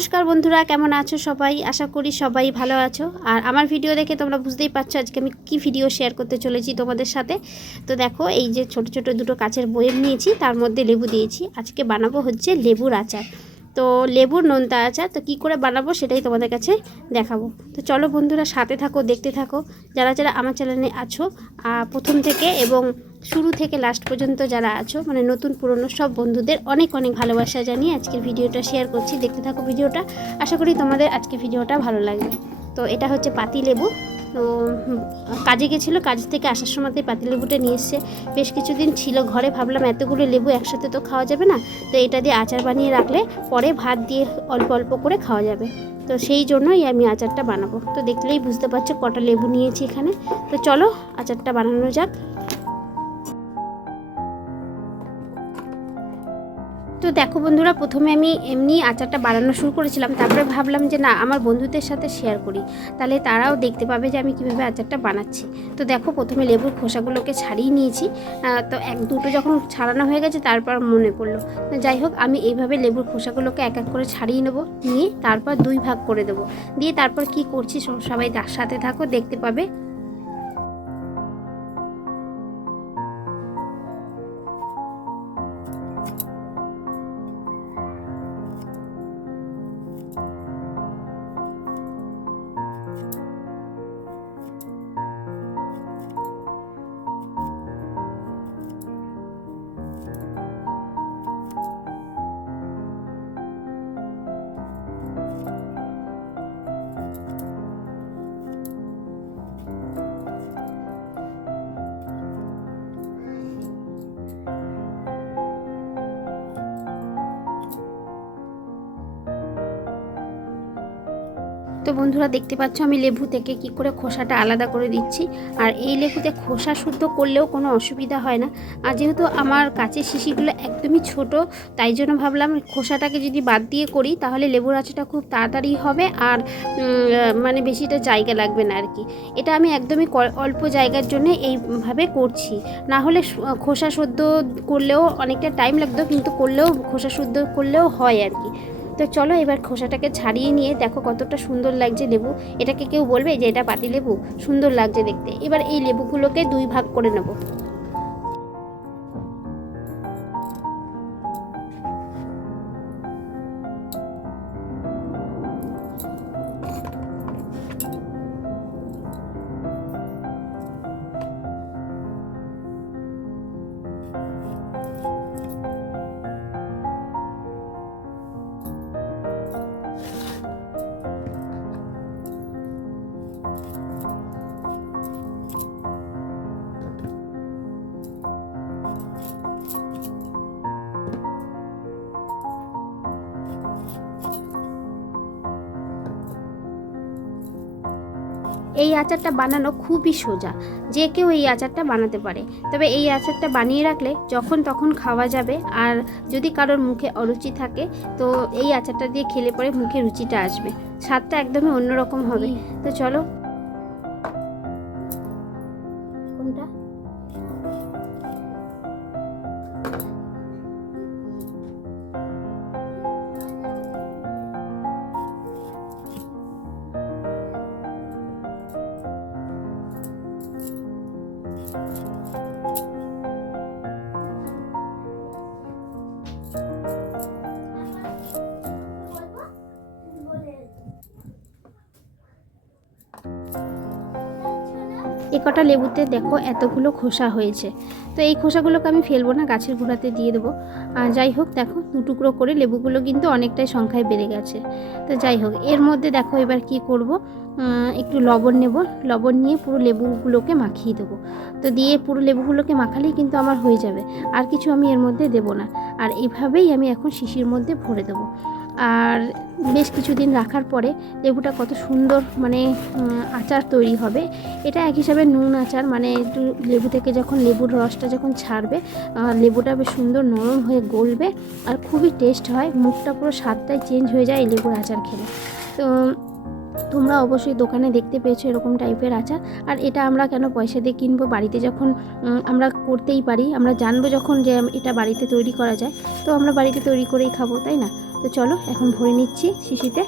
নমস্কার বন্ধুরা, কেমন আছো সবাই? আশা করি সবাই ভালো আছো। আর আমার ভিডিও দেখে তোমরা বুঝতেই পারছ আজকে আমি কি ভিডিও শেয়ার করতে চলেছি তোমাদের সাথে। তো দেখো, এই যে ছোট ছোট দুটো কাচের বয়েম নিয়েছি, তার মধ্যে লেবু দিয়েছি। আজকে বানাবো হচ্ছে লেবুর আচার। তো লেবুর নোনতা আচার, তো কি করে বানাবো সেটাই তোমাদের কাছে দেখাবো। তো চলো বন্ধুরা, সাথে থাকো, দেখতে থাকো। যারা যারা আমার চ্যানেলে আছো প্রথম থেকে এবং শুরু থেকে লাস্ট পর্যন্ত যারা আছো মানে নতুন, পুরনো, সব বন্ধুদের অনেক অনেক ভালোবাসা জানিয়ে আজকের ভিডিওটা শেয়ার করছি। দেখতে থাকো ভিডিওটা। আশা করি তোমাদের আজকে ভিডিওটা ভালো লাগবে। তো এটা হচ্ছে পাতি লেবু তো কাজে গেছিল, কাজ থেকে আসার সময়তে পাতি লেবুটা নিয়ে এসছে। বেশ কিছুদিন ছিল ঘরে, ভাবলাম এতগুলো লেবু একসাথে তো খাওয়া যাবে না। তো এটা দিয়ে আচার বানিয়ে রাখলে পরে ভাত দিয়ে অল্প অল্প করে খাওয়া যাবে। তো সেই জন্যই আমি আচারটা বানাবো। তো দেখলেই বুঝতে পারছ কটা লেবু নিয়েছি এখানে। তো চলো আচারটা বানানো যাক। দেখো বন্ধুরা, প্রথমে আমি এমনি আচারটা বানানো শুরু করেছিলাম, তারপরে ভাবলাম যে না, আমার বন্ধুদের সাথে শেয়ার করি। তাহলে তারাও দেখতে পাবে যে আমি কীভাবে আচারটা বানাচ্ছি। তো দেখো, প্রথমে লেবুর খোসাগুলোকে ছাড়িয়ে নিয়েছি। তো এক, দুটো যখন ছাড়ানো হয়ে গেছে, তারপর মনে পড়ল। যাই হোক, আমি এইভাবে লেবুর খোসাগুলোকে এক এক করে ছাড়িয়ে নেব, নিয়ে তারপর দুই ভাগ করে দেবো। দিয়ে তারপর কি করছি সবাই সাথে থাকো, দেখতে পাবে। তো বন্ধুরা দেখতে পাচ্ছ, আমি লেবু থেকে কি করে খোসাটা আলাদা করে দিচ্ছি। আর এই লেবুতে খোসা শুদ্ধ করলেও কোনো অসুবিধা হয় না। আর যেহেতু আমার কাঁচের শিশিগুলো একদমই ছোট, তাই জন্য ভাবলাম খোসাটাকে যদি বাদ দিয়ে করি, তাহলে লেবুর আচাটা খুব তাড়াতাড়ি হবে আর মানে বেশিটা জায়গা লাগবে না আর কি এটা আমি একদমই অল্প জায়গার জন্য এইভাবে করছি। না হলে খোসা শুদ্ধ করলেও অনেকটা টাইম লাগতো, কিন্তু করলেও, খোসা শুদ্ধ করলেও হয় আর কি তো চলো এবার খোসাটাকে ছাড়িয়ে নিয়ে দেখো কতটা সুন্দর লাগছে লেবু। এটাকে কেউ বলবে যে এটা পাতি লেবু? সুন্দর লাগছে দেখতে। এবার এই লেবুগুলোকে দুই ভাগ করে নেব। এই আচারটা বানানো খুবই সোজা। যে কেউ এই আচারটা বানাতে পারে। তবে এই আচারটা বানিয়ে রাখলে যখন তখন খাওয়া যাবে। আর যদি কারোর মুখে অরুচি থাকে তো এই আচারটা দিয়ে খেলে পরে মুখে রুচিটা আসবে। স্বাদটা একদমই অন্যরকম হবে। তো চলো এ কটা লেবুতে দেখো এতগুলো খোসা হয়েছে। তো এই খোসাগুলোকে আমি ফেলব না, গাছের গোড়াতে দিয়ে দেবো। যাই হোক, দেখো টুকরো করে লেবুগুলো কিন্তু অনেকটাই সংখ্যায় বেড়ে গেছে। তো যাই হোক, এর মধ্যে দেখো এবার কি করব? একটু লবণ নেব। লবণ নিয়ে পুরো লেবুগুলোকে মাখিয়ে দেবো। তো দিয়ে পুরো লেবুগুলোকে মাখালেই কিন্তু আমার হয়ে যাবে। আর কিছু আমি এর মধ্যে দেব না। আর এভাবেই আমি এখন শিশির মধ্যে ভরে দেবো। আর বেশ কিছুদিন রাখার পরে লেবুটা কত সুন্দর মানে আচার তৈরি হবে। এটা এক হিসাবে নুন আচার মানে একটু লেবু থেকে যখন লেবুর রসটা যখন ছাড়বে লেবুটা বেশ সুন্দর নরম হয়ে গলবে আর খুবই টেস্ট হয়। মুখটা পুরো স্বাদটাই চেঞ্জ হয়ে যায় এই লেবুর আচার খেলে। তো, তোমরা অবশ্যই দোকানে দেখতে পেয়েছ এরকম টাইপের আচার। আর এটা আমরা কেন পয়সা দিয়ে কিনবো? বাড়িতে যখন আমরা করতেই পারি, আমরা জানব যখন যে এটা বাড়িতে তৈরি করা যায়। তো আমরা বাড়িতে তৈরি করেই খাব, তাই না? তো চলো এখন ভরে নিচ্ছি শিশিতে।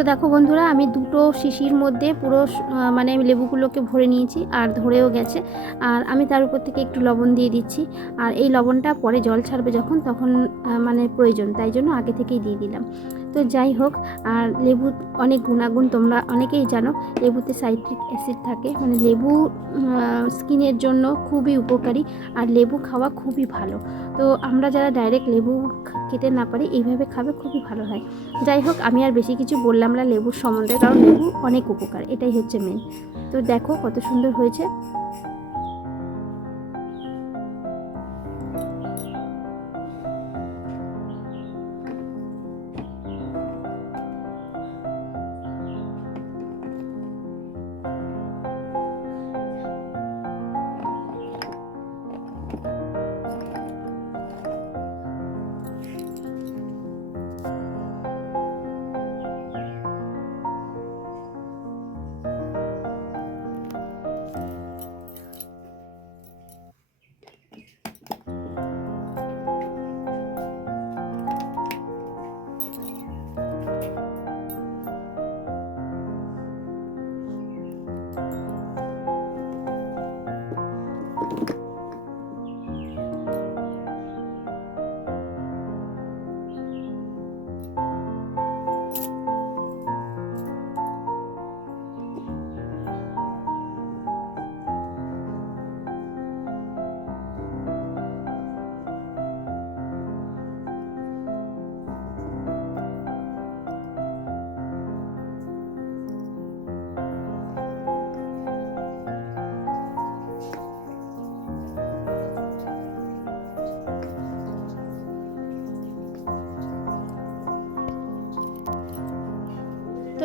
তো দেখো বন্ধুরা, আমি দুটো শিশির মধ্যে পুরো মানে আমি লেবুগুলোকে ভরে নিয়েছি আর ধরেও গেছে। আর আমি তার উপর থেকে একটু লবণ দিয়ে দিচ্ছি। আর এই লবণটা পরে জল ছাড়বে যখন, তখন মানে প্রয়োজন, তাই জন্য আগে থেকেই দিয়ে দিলাম। তো যাই হোক, আর লেবু অনেক গুণাগুণ, তোমরা অনেকেই জানো, লেবুতে সাইট্রিক অ্যাসিড থাকে। মানে লেবু স্কিনের জন্য খুবই উপকারী, আর লেবু খাওয়া খুবই ভালো। তো আমরা যারা ডাইরেক্ট লেবু খেতে না পারি, এইভাবে খাবে খুবই ভালো হয়। যাই হোক, আমি আর বেশি কিছু বললাম না লেবুর সম্বন্ধে, কারণ লেবু অনেক উপকার, এটাই হচ্ছে মেন তো দেখো কত সুন্দর হয়েছে।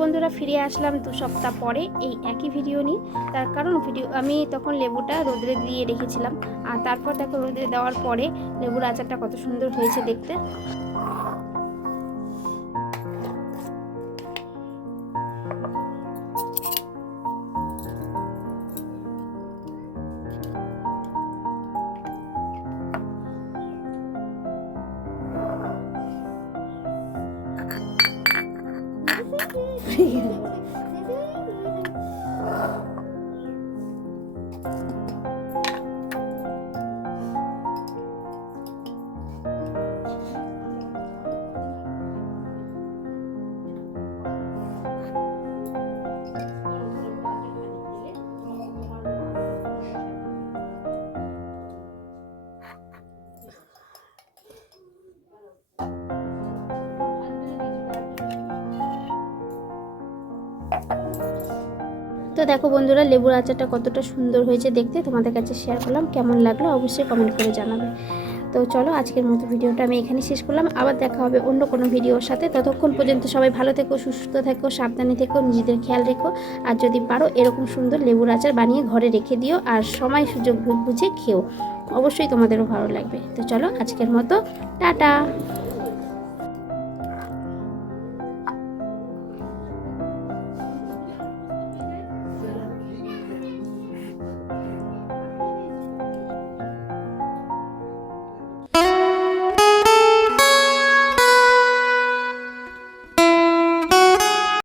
বন্ধুরা ফিরে আসলাম দু সপ্তাহ পরে এই একই ভিডিও নিয়ে। তার কারণ ভিডিও, আমি তখন লেবুটা রোদে দিয়ে রেখেছিলাম। আর তারপর দেখো রোদে দেওয়ার পরে লেবুর আচারটা কত সুন্দর হয়েছে দেখতে। তো দেখো বন্ধুরা, লেবুর আচারটা কতটা সুন্দর হয়েছে দেখতে। তোমাদের কাছে শেয়ার করলাম, কেমন লাগল অবশ্যই কমেন্ট করে জানাবে। তো চলো, আজকের মতো ভিডিওটা আমি এখানে শেষ করলাম। আবার দেখা হবে অন্য কোনো ভিডিওর সাথে। ততক্ষণ পর্যন্ত সবাই ভালো থেকো, সুস্থ থেকো, সাবধানে থেকো, নিজেদের খেয়াল রেখো। আর যদি পারো এরকম সুন্দর লেবুর আচার বানিয়ে ঘরে রেখে দিও আর সময় সুযোগ বুঝে খেও। অবশ্যই তোমাদেরও ভালো লাগবে। তো চলো, আজকের মতো, টাটা!